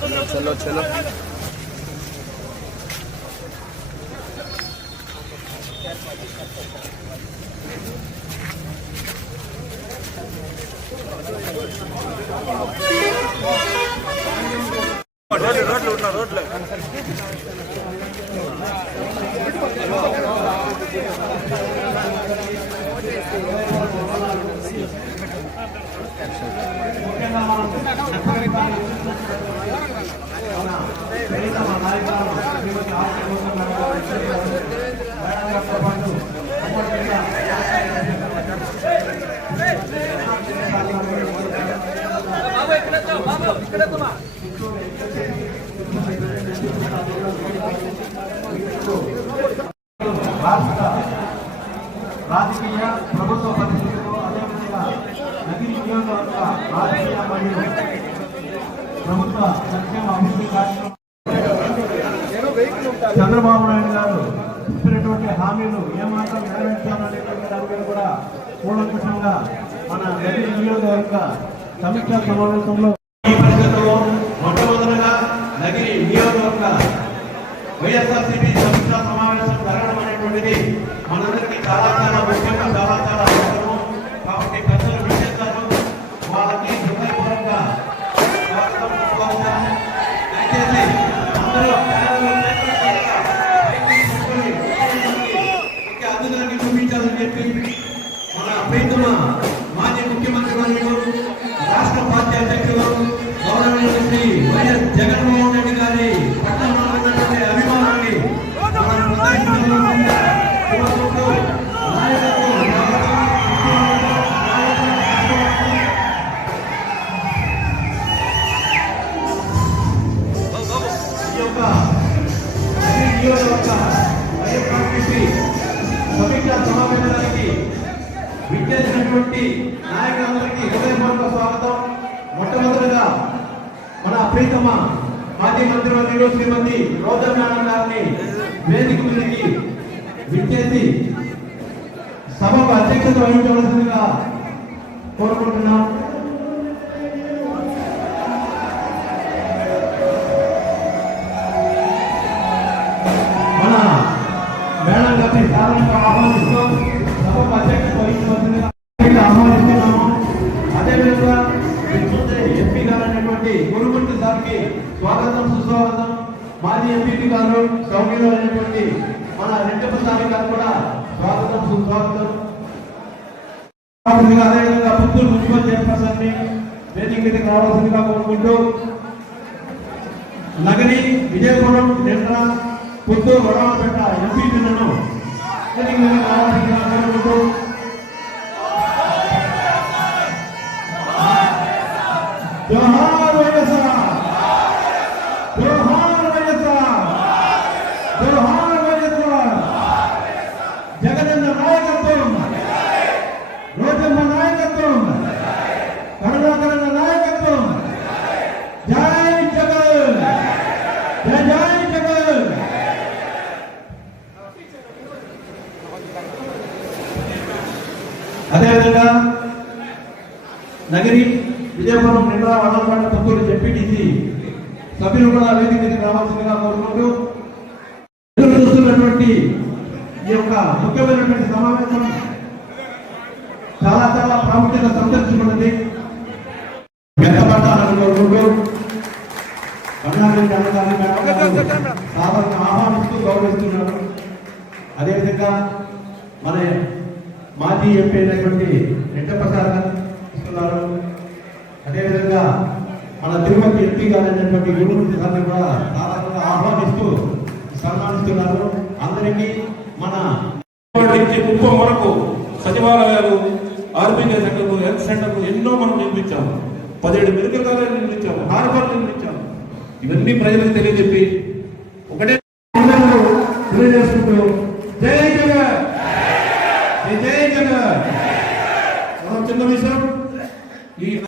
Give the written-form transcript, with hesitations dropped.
चलो चलो रोड రాజకీయ ప్రభుత్వ పరిస్థితుల్లో అదేవిధంగా నగిరి నియోజకవర్గ రాజకీయ మరియు ప్రభుత్వ సంక్షేమ అభివృద్ధి కార్యక్రమం చంద్రబాబు నాయుడు గారు ఇచ్చినటువంటి హామీలు ఏమాత్రం నెరవేర్చాలనేటువంటి దాని మీద కూడా కూలంకషంగా మన నగిరి నియోజకవర్గ సమీక్షా సమావేశంలో ఈ పరిస్థితుల్లో మొట్టమొదటిగా నగిరి నియోజకవర్గ వైఎస్ఆర్సీపీ సమీక్షా సమావేశం జరగడం అనేటువంటిది మనందరికీ చాలా చాలా ముఖ్యంగా చాలా చాలా అవసరము. కాబట్టి పెద్దలు విశేషాలు వాళ్ళకి హృదయపూర్వకంగా దయచేసి అందరూ అద్భుతాన్ని చూపించాలని చెప్పి మన ప్రీతమ మాజీ ముఖ్యమంత్రి వర్యులు రాష్ట్ర పార్టీ అధ్యక్షులు గౌరవనీయులు శ్రీ వైఎస్ జగన్మోహన్ రెడ్డి గారి పట్టణంలో ఉన్నటువంటి అభిమానాన్ని సమీక్షా సమావేశానికి విచ్చేసినటువంటి నాయకులందరికీ హృదయపూర్వక స్వాగతం. మొట్టమొదటిగా మన ప్రీతమ మాజీ మంత్రివర్యులు శ్రీమతి రోజా మేడం గారిని వేదిక మీదకి విచ్చేసి సభకు అధ్యక్షత వహించవలసిందిగా కోరుకుంటున్నాం. మన మేడం గారిని సాధారణంగా ఆహ్వానిస్తూ సభకు అధ్యక్షత వహించవలసిందిగా ఆహ్వానిస్తున్నాము. అదేవిధంగా ఎంపీ గారు అనేటువంటి గురుమూర్తి సార్కి స్వాగతం సుస్వాగతం. మాజీ ఎంపీ గారు సౌమ్యులు అనేటువంటి మన రెడ్డప్పసారి గారు కూడా స్వాగతం సుస్వాగతం. అదేవిధంగా పుత్తూరు మున్సిపల్ చైర్పర్సన్ ని వేదిక మీదకి రావాల్సిందిగా కోరుకుంటూ నగరి విజయపురం నిండ్ర పుత్తూరు వడవపేట ఎంపీలను వేదిక మీదకి రావాల్సిందిగా కోరుకుంటూ జోహార్ వైఎస్ఆర్, జోహార్ వైఎస్ఆర్, జోహార్ వైఎస్ఆర్. జగనన్న నాయకత్వం, రోజమ్మ నాయకత్వం, కరుణాకరణ నాయకత్వం. జై జగన్, జై జై జగన్. అదేవిధంగా నగరి విజయపురం నిండా వడలపాట పుత్తూరు జెడ్పీటీసీ సభ్యులు కూడా వేదిక మీదకి రావాల్సిందిగా కోరుకుంటూ ఎదురు చూస్తున్నటువంటి ఈ యొక్క ముఖ్యమైనటువంటి సమావేశం చాలా చాలా ప్రాముఖ్యత సంతరించుకున్నది. మెత్తపడాలని కోరుకుంటూ కరుణాకరణ సాధారణ ఆహ్వానిస్తూ గౌరవిస్తున్నారు. అదేవిధంగా మన మాజీ ఎంపీ అయినటువంటి రెడ్డప్పసారి గారు ఇస్తున్నారు. అదేవిధంగా మన తిరుపతి ఎంపీ గారు అయినటువంటి గురుమూర్తి గారిని కూడా సాధారణంగా ఆహ్వానిస్తూ సన్మానిస్తున్నారు. అందరికీ మన కుప్పం వరకు సచివాలయాలు, ఆర్బీకే సెంటర్లు, హెల్త్ సెంటర్లు ఎన్నో మనం నిర్మించాము. 17 మెడికల్ కాలేజీలు నిర్మించాము, హార్బర్ నిర్మించాము. ఇవన్నీ ప్రజలకు తెలియజెప్పి